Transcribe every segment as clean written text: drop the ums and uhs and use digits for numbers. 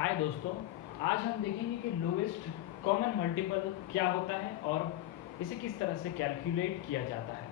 हाय दोस्तों, आज हम देखेंगे कि लोएस्ट कॉमन मल्टीपल क्या होता है और इसे किस तरह से कैलकुलेट किया जाता है।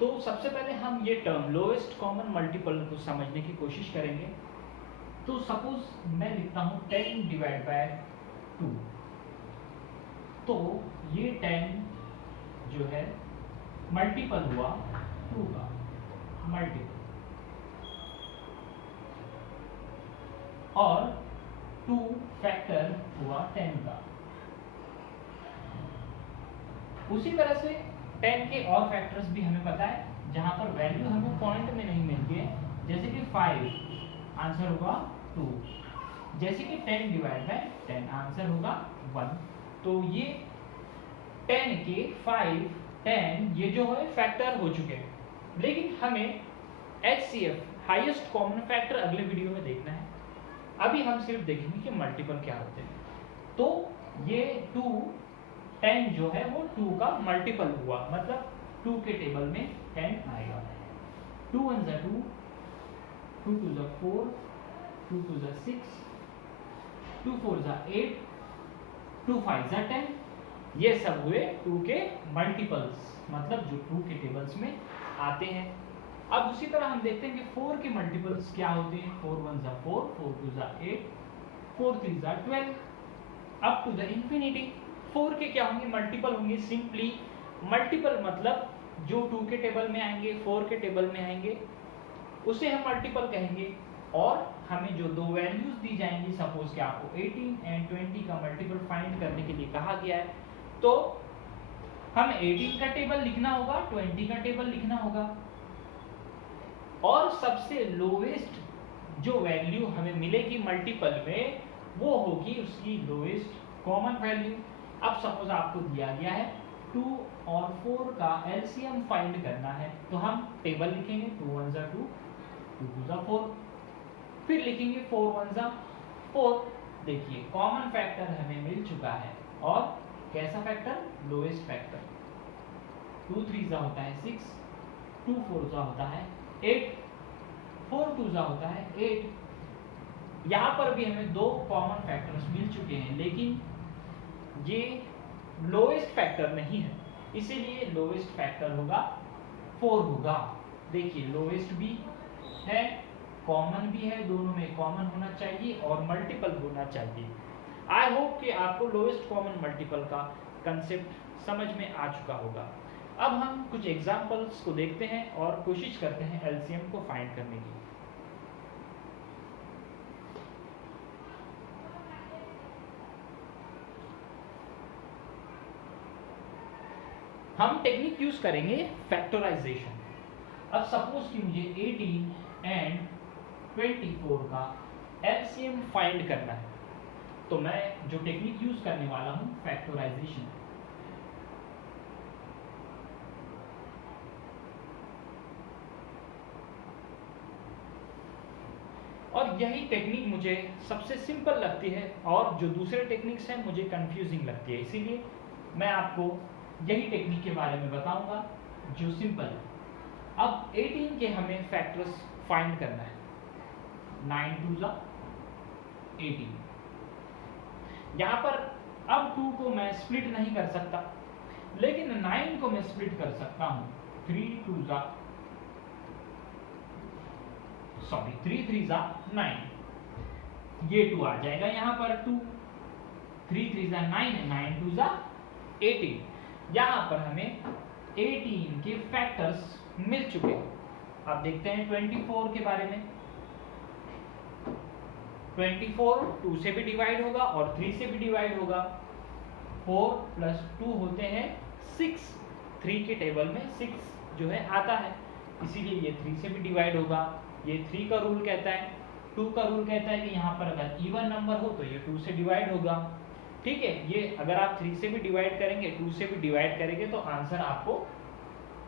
तो सबसे पहले हम ये टर्म लोएस्ट कॉमन मल्टीपल को समझने की कोशिश करेंगे। तो सपोज मैं लिखता हूँ 10 डिवाइड बाय 2। तो ये 10 जो है मल्टीपल हुआ 2 का, मल्टीपल, और 2 फैक्टर हुआ 10 का। उसी तरह से 10 के और फैक्टर्स भी हमें पता है, जहां पर वैल्यू हमें पॉइंट में नहीं मिलती है, जैसे कि 5 आंसर होगा 2, जैसे कि 10 डिवाइड बाय 10 आंसर होगा 1। तो ये 10 के 5, 10 ये जो है फैक्टर हो चुके हैं, लेकिन हमें HCF हाईएस्ट कॉमन फैक्टर अगले वीडियो में देखना है। अभी हम सिर्फ देखेंगे कि मल्टीपल क्या होते हैं। तो ये 10 जो है वो 2 का मल्टीपल हुआ, मतलब 2 के टेबल में 10 आएगा। 2 1 जा 2, 2 2 जा 4, 2 2 जा 6, 2 4 जा 8, 2 5 जा 10। ये सब हुए 2 के मल्टीपल्स, मतलब जो 2 के टेबल्स में आते हैं। अब उसी तरह हम देखते हैं कि 4 के मल्टीपल्स क्या होते हैं। 4 1 जा 4, 4 2 जा 8, 4 3 जा 12, अप टू द इंफिनिटी। 4 के क्या होंगे? मल्टीपल होंगे। सिंपली मल्टीपल मतलब जो 2 के टेबल में आएंगे, 4 के टेबल में आएंगे, उसे हम मल्टीपल कहेंगे। और हमें जो दो वैल्यूज दी जाएंगी, सपोज कि आपको 18 एंड 20 का मल्टीपल फाइंड करने के लिए कहा गया है, तो हम 18 का टेबल लिखना होगा, 20 का टेबल लिखना होगा, और सबसे लोएस्ट जो वैल्यू हमें मिलेगी मल्टीपल में, वो होगी उसकी लोएस्ट कॉमन वैल्यू। अब सपोज आपको दिया गया है 2 और 4 का एलसीएम फाइंड करना है, तो हम टेबल लिखेंगे 2 1 जा 2, 2 2 जा 4, फिर लिखेंगे 4 1 जा 4। देखिए कॉमन फैक्टर हमें मिल चुका है, और कैसा फैक्टर? Lowest factor. 2 3 जा होता है 6, 2 4 जा होता है 8, 4 2 जा होता है 8। यहाँ पर भी हमें दो कॉमन फैक्टर्स मिल चुके हैं, लेकिन ये लोएस्ट फैक्टर नहीं है, इसीलिए लोएस्ट फैक्टर होगा 4 होगा। देखिए लोएस्ट भी है, कॉमन भी है, दोनों में कॉमन होना चाहिए और मल्टीपल होना चाहिए। आई होप कि आपको लोएस्ट कॉमन मल्टीपल का कंसेप्ट समझ में आ चुका होगा। अब हम कुछ एग्जाम्पल्स को देखते हैं और कोशिश करते हैं एलसीएम को फाइंड करने की। हम टेक्निक यूज करेंगे फैक्टराइजेशन। अब सपोज कि मुझे 18 एंड 24 का एलसीएम फाइंड करना है, तो मैं जो टेक्निक यूज करने वाला हूं फैक्टराइजेशन। और यही टेक्निक मुझे सबसे सिंपल लगती है, और जो दूसरे टेक्निक्स हैं मुझे कंफ्यूजिंग लगती है, इसीलिए मैं आपको यही टेक्निक के बारे में बताऊंगा जो सिंपल है। अब 18 के हमें फैक्टर्स फाइंड करना है। 9 2 जा 18। यहाँ पर अब 2 को मैं स्प्लिट नहीं कर सकता, लेकिन 9 को मैं स्प्लिट कर सकता हूँ। 3 2 जा 3 3 जा 9, ये 2 आ जाएगा यहाँ पर 2, 3 3 जा 9, 9 2 जा 18। यहाँ पर हमें 18 के फैक्टर्स मिल चुके हैं। अब देखते हैं 24 के बारे में। 24 2 से भी डिवाइड होगा और 3 से भी डिवाइड होगा। 4 प्लस 2 होते हैं 6, 3 के टेबल में 6 जो है आता है, इसीलिए ये 3 से भी डिवाइड होगा। ये 3 का रूल कहता है। 2 का रूल कहता है कि यहाँ पर अगर इवन नंबर हो तो ये 2 से डिवाइड होगा। ठीक है, ये अगर आप 3 से भी डिवाइड करेंगे, 2 से भी डिवाइड करेंगे, तो आंसर आपको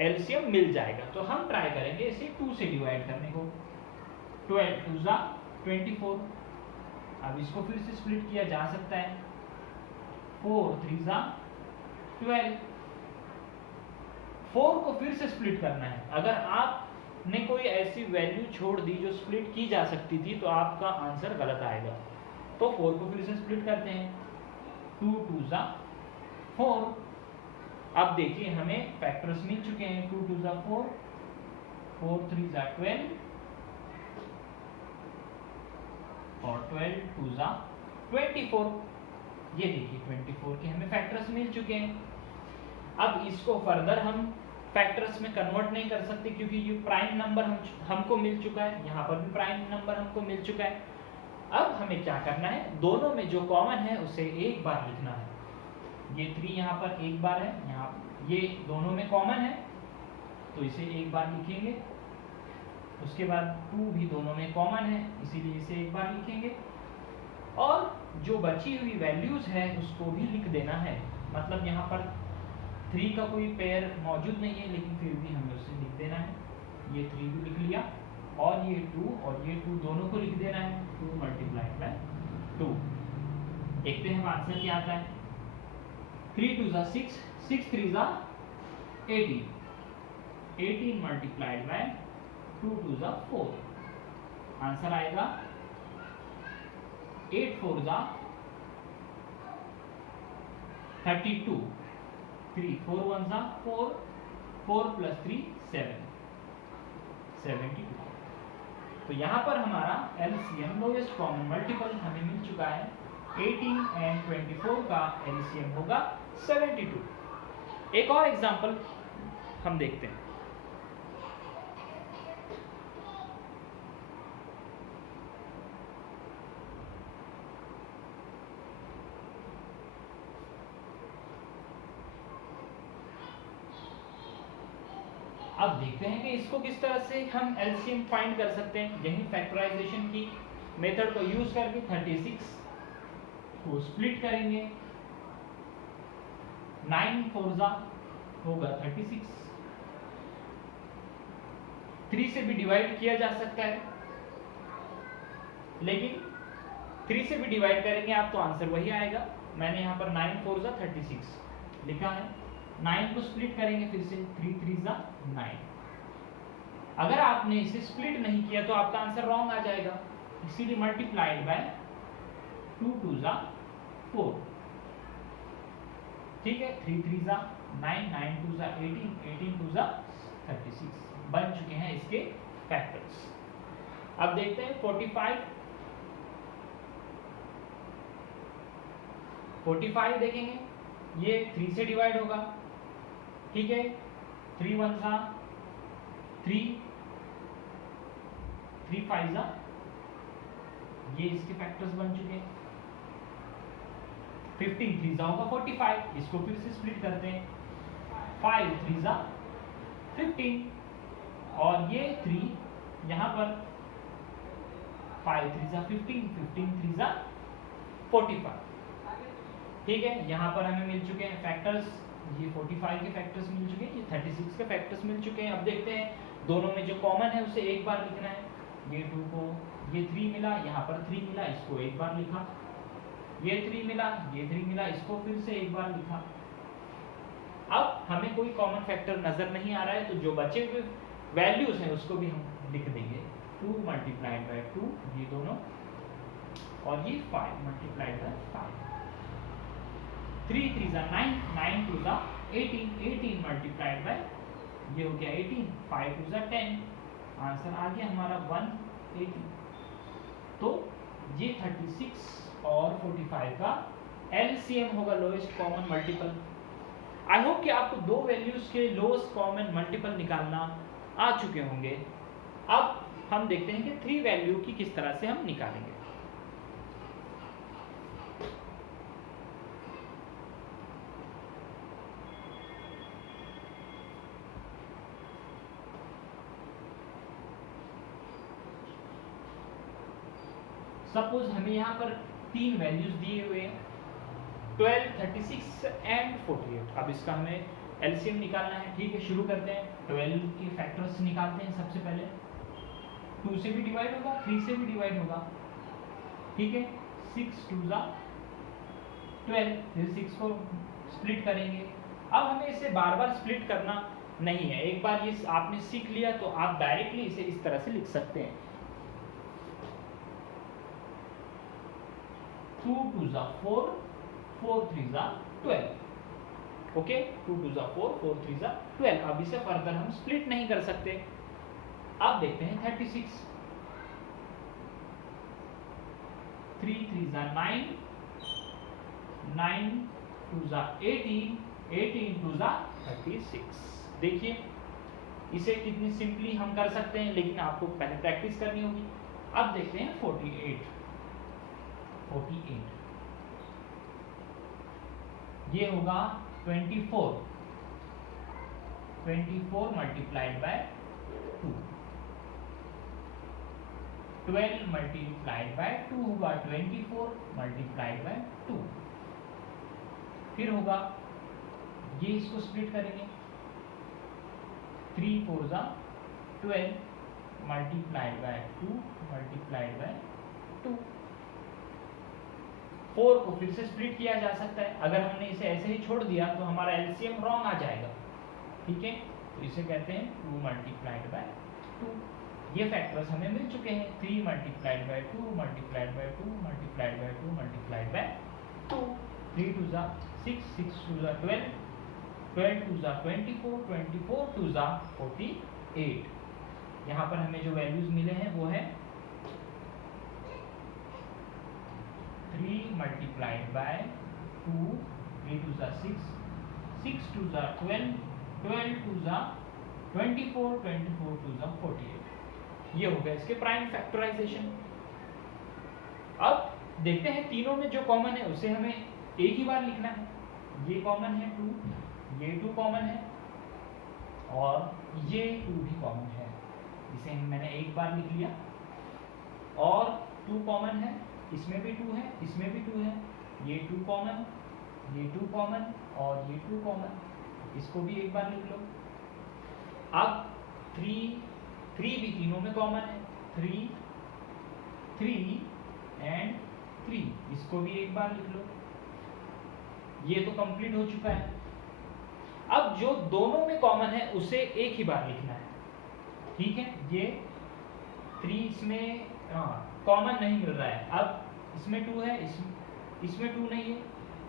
एलसीएम मिल जाएगा। तो हम ट्राई करेंगे इसे 2 से डिवाइड करने को। 12 2 जा 24। अब इसको फिर से स्प्लिट किया जा सकता है। 4 3 जा 12। 4 को फिर से स्प्लिट करना है। अगर आपने कोई ऐसी वैल्यू छोड़ दी जो स्प्लिट की जा सकती थी, तो आपका आंसर गलत आएगा। तो 4 को फिर से स्प्लिट करते हैं, 2 2 ज़ा 4। अब देखिए हमें फैक्टर्स मिल चुके हैं, 2 2 ज़ा 4, 4 3 ज़ा 12 और 12 2 ज़ा 24। ये देखिए 24 के हमें फैक्टर्स मिल चुके हैं। अब इसको फर्दर हम फैक्टर्स में कन्वर्ट नहीं कर सकते क्योंकि ये प्राइम नंबर हमको मिल चुका है, यहाँ पर भी प्राइम नंबर हमको मिल चुका है। अब हमें क्या करना है, दोनों में जो कॉमन है उसे एक बार लिखना है। ये 3 यहाँ पर एक बार है, यहाँ ये दोनों में कॉमन है तो इसे एक बार लिखेंगे। उसके बाद 2 भी दोनों में कॉमन है इसीलिए इसे एक बार लिखेंगे। और जो बची हुई वैल्यूज है उसको भी लिख देना है, मतलब यहाँ पर 3 का कोई पेयर मौजूद नहीं है लेकिन फिर भी हमें उसे लिख देना है। ये 3 भी लिख लिया और ये 2 और ये 2 दोनों को लिख देना है, 2 मल्टीप्लाइड बाय 2। देखते हैं आंसर क्या आता है। 3 2 ज़ा 6, 6 3 ज़ा 18, 18 मल्टीप्लाइड बाय 2 2 ज़ा 4। आंसर आएगा 8 4 ज़ा 32, 3 4 1 ज़ा 4, 4 प्लस 3 7, 72। तो यहाँ पर हमारा LCM लोएस्ट कॉमन मल्टीपल हमें मिल चुका है। 18 एंड 24 का LCM होगा 72। एक और एग्जांपल हम देखते हैं। अब देखते हैं कि इसको किस तरह से हम LCM फाइंड कर सकते हैं। यही फैक्टराइजेशन की मेथड को यूज करके 36 को स्प्लिट करेंगे, 9 4 ज़ा होगा 36, 3 से भी डिवाइड किया जा सकता है लेकिन 3 से भी डिवाइड करेंगे आप तो आंसर वही आएगा। मैंने यहाँ पर 9 4 ज़ा 36 लिखा है। 9 को स्प्लिट करेंगे फिर से, 3 3 ज़ा 9। अगर आपने इसे स्प्लिट नहीं किया तो आपका आंसर रॉन्ग आ जाएगा, इसीलिए मल्टीप्लाइड बाय 2 2 ज़ा 4। ठीक है, 3 3 ज़ा 9, 9 2 ज़ा 18, 18 2 ज़ा 36 बन चुके हैं इसके फैक्टर्स। अब देखते हैं 45 देखेंगे, ये 3 से डिवाइड होगा। ठीक है, 3 1 ज़ा 3, 3 5 ज़ा, ये इसके फैक्टर्स बन चुके हैं। 15 3 ज़ा होगा 45, इसको फिर से स्प्लिट करते हैं। 5 3 ज़ा 15 और ये 3 यहाँ पर 5 3 ज़ा 15, 15 3 ज़ा 45। ठीक है, यहाँ पर हमें मिल चुके हैं फैक्टर्स, ये 45 के फैक्टर्स मिल चुके हैं, ये 36 के फैक्टर्स मिल चुके हैं। अब देखते हैं दोनों में जो कॉमन है उसे एक बार लिखना है। ये 2 को ये 3 मिला, यहाँ पर 3 मिला, इसको एक बार लिखा। ये 3 मिला, ये 3 मिला, इसको फिर से एक बार लिखा। अब हमें कोई कॉमन फैक्टर नजर नहीं आ रहा है तो जो बचे हुए वैल्यूज हैं उसको भी हम लिख देंगे। 2 मल्टीप्लाइड बाय 2 ये दोनों, और ये 5 मल्टीप्लाइड बाय 5। 3 3 ज़ा 9, 9 2 ज़ा 18, 18 मल्टीप्लाइड बाय ये हो गया 18, 5 2 ज़ा 10। आंसर आ गया हमारा 180। तो ये 36 और 45 का LCM होगा lowest common multiple. I hope कि आपको दो वैल्यूज के लोएस्ट कॉमन मल्टीपल निकालना आ चुके होंगे। अब हम देखते हैं कि 3 वैल्यू की किस तरह से हम निकालेंगे। सपोज हमें यहाँ पर 3 वैल्यूज दिए हुए हैं, 12, 36 एंड 48। अब इसका हमें LCM निकालना है। ठीक है, शुरू करते हैं। 12 के फैक्टर्स निकालते हैं। सबसे पहले 2 से भी डिवाइड होगा, 3 से भी डिवाइड होगा। ठीक है, 6 2 ज़ा 12, फिर 6 को स्प्लिट करेंगे। अब हमें इसे बार बार स्प्लिट करना नहीं है, एक बार ये आपने सीख लिया तो आप डायरेक्टली इसे इस तरह से लिख सकते हैं। 2 2 जा 4, 4 3 जा 12। ओके, 2 2 जा 4, 4 3 जा 12। अब इसे फर्दर हम स्प्लिट नहीं कर सकते। अब देखते हैं 36, 3 3 जा 9, 9 2 जा 18, 18 2 जा 36। देखिए इसे कितनी सिंपली हम कर सकते हैं, लेकिन आपको पहले प्रैक्टिस करनी होगी। अब देखते हैं 48, 48 ये होगा 24, 24 मल्टीप्लाइड बाय 2, 12 मल्टीप्लाइड बाय 2 होगा 24 मल्टीप्लाइड बाय 2। फिर होगा ये, इसको स्प्लिट करेंगे, 3 4 जा 12 मल्टीप्लाइड बाय 2 मल्टीप्लाइड बाय 2। 4 को फिर से स्प्लिट किया जा सकता है। अगर हमने इसे ऐसे ही छोड़ दिया तो हमारा एलसीएम रॉन्ग आ जाएगा, ठीक है। तो इसे कहते हैं 2 मल्टीप्लाइड बाय 2। ये फैक्टर्स हमें मिल चुके हैं, 3 multiplied by 2 multiplied by 2 multiplied by 2 multiplied by 2। 3 2 जा 6, 6 2 जा 12, 12 2 जा 24, 24 2 जा 48। यहाँ पर हमें जो वैल्यूज मिले हैं वो है 3 मल्टीप्लाइड बाय 2, 3 2 जा 6, 6 2 जा 12, 12 2 जा 24, 24 2 जा 48। ये हो गया इसके प्राइम फैक्टराइजेशन। अब देखते हैं तीनों में जो कॉमन है उसे हमें एक ही बार लिखना है। ये कॉमन है 2, ये 2 कॉमन है और ये 2 भी कॉमन है। इसे मैंने एक बार लिख लिया। और 2 कॉमन है, इसमें भी 2 है, इसमें भी 2 है, ये 2 कॉमन, ये 2 कॉमन और ये 2 कॉमन, इसको भी एक बार लिख लो। अब 3 भी तीनों में कॉमन है, 3 3 एंड 3, इसको भी एक बार लिख लो। ये तो कंप्लीट हो चुका है। अब जो दोनों में कॉमन है उसे एक ही बार लिखना है, ठीक है। ये 3 इसमें कॉमन नहीं मिल रहा है। अब इसमें 2 है, इसमें 2 नहीं है,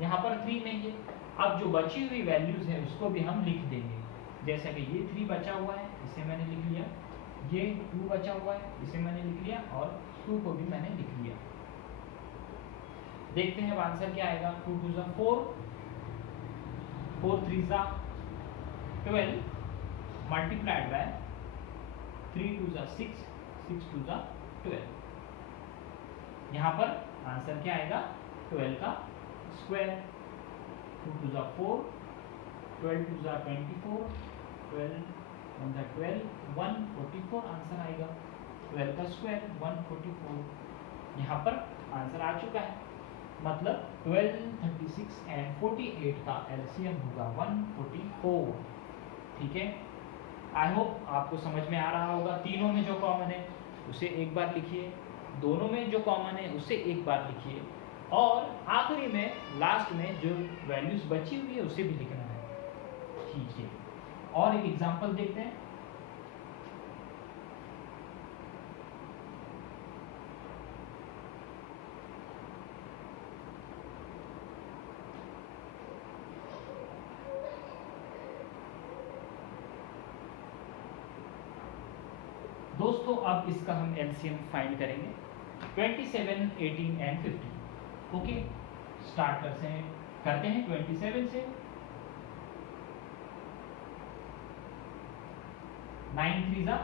यहाँ पर 3 नहीं है। अब जो बची हुई वैल्यूज है उसको भी हम लिख देंगे। जैसा कि ये 3 बचा हुआ है, इसे मैंने लिख लिया, ये 2 बचा हुआ है, इसे मैंने लिख लिया और 2 को भी मैंने लिख लिया। देखते हैं अब आंसर क्या आएगा। 2 2 जा 4, 4 3 जा 12 मल्टीप्लाइड बाय 3 2 जा 6, 6 2 जा 12। यहाँ पर आंसर क्या आएगा, 12 का स्क्वायर। 2 2 जा 4, 12 2 जा 24, 12 1 जा 12, 144 आंसर आएगा। 12 का स्क्वायर 144। यहाँ पर आंसर आ चुका है। मतलब 12, 36 एंड 48 का एलसीएम होगा 144, ठीक है। आई होप आपको समझ में आ रहा होगा। तीनों में जो कॉमन है उसे एक बार लिखिए, दोनों में जो कॉमन है उसे एक बार लिखिए और आखिरी में लास्ट में जो वैल्यूज बची हुई है उसे भी लिखना है, ठीक है। और एक एग्जांपल देखते हैं। दोस्तों अब इसका हम एलसीएम फाइंड करेंगे। 27, 18 एंड 50। ओके, स्टार्ट करते हैं 27 से। 9 3 जा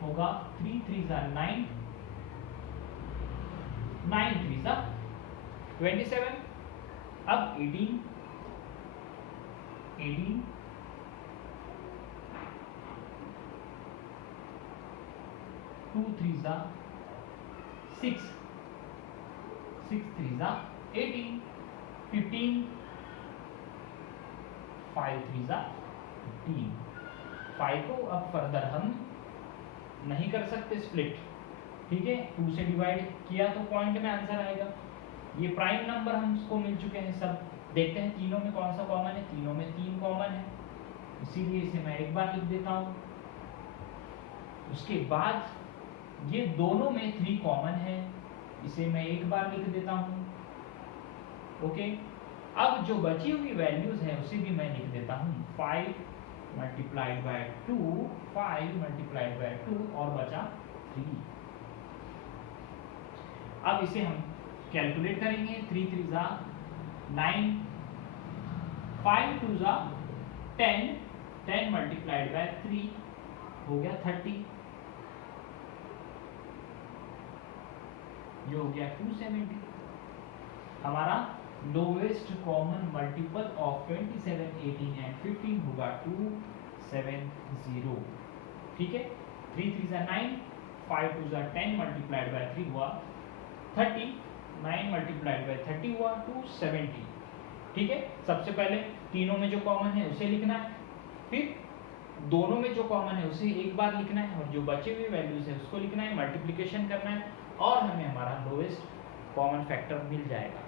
होगा 3 3 जा 9, 9 3 जा 27। अब 18 2 3 जा 6, 6 3 जा 18, 15 5 3 जा 15। 5 को अब फर्दर हम नहीं कर सकते स्प्लिट, ठीक है। 2 से डिवाइड किया तो पॉइंट में आंसर आएगा। ये प्राइम नंबर हमको मिल चुके हैं सब। देखते हैं तीनों में कौन सा कॉमन है। तीनों में 3 कॉमन है, इसीलिए इसे मैं एक बार लिख देता हूँ। उसके बाद ये दोनों में 3 कॉमन है, इसे मैं एक बार लिख देता हूँ। ओके, अब जो बची हुई वैल्यूज है उसे भी मैं लिख देता हूँ 5 मल्टीप्लाइड बाय 2, 5 मल्टीप्लाइड बाय 2 और बचा 3। अब इसे हम कैलकुलेट करेंगे। 3 3 जा 9, 5 2 जा 10, 10 मल्टीप्लाइड बाय 3 हो गया 30, ये हो गया 270। हमारा lowest common multiple of 27, 18 and 15 होगा 270। ठीक है, 3 3 जा 9, 5 2 जा 10 मल्टीप्लाइड बाय 3 हुआ 30, 9 मल्टीप्लाइड बाय 30 हुआ 270। ठीक है, सबसे पहले तीनों में जो कॉमन है उसे लिखना है, फिर दोनों में जो कॉमन है उसे एक बार लिखना है और जो बचे हुए वैल्यूज है उसको लिखना है, मल्टीप्लिकेशन करना है और हमें हमारा लोएस्ट कॉमन फैक्टर मिल जाएगा।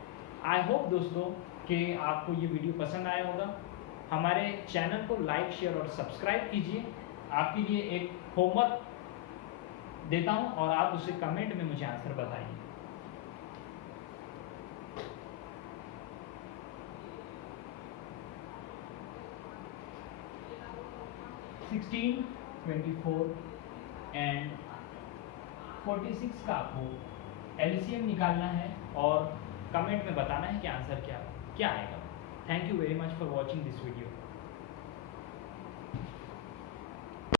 आई होप दोस्तों कि आपको ये वीडियो पसंद आया होगा। हमारे चैनल को लाइक, शेयर और सब्सक्राइब कीजिए। आपके लिए एक होमवर्क देता हूं और आप उसे कमेंट में मुझे आंसर बताइए। (16, 24 एंड 46 का आपको एलसीएम निकालना है और कमेंट में बताना है कि आंसर क्या आएगा। Thank you very much for watching this video.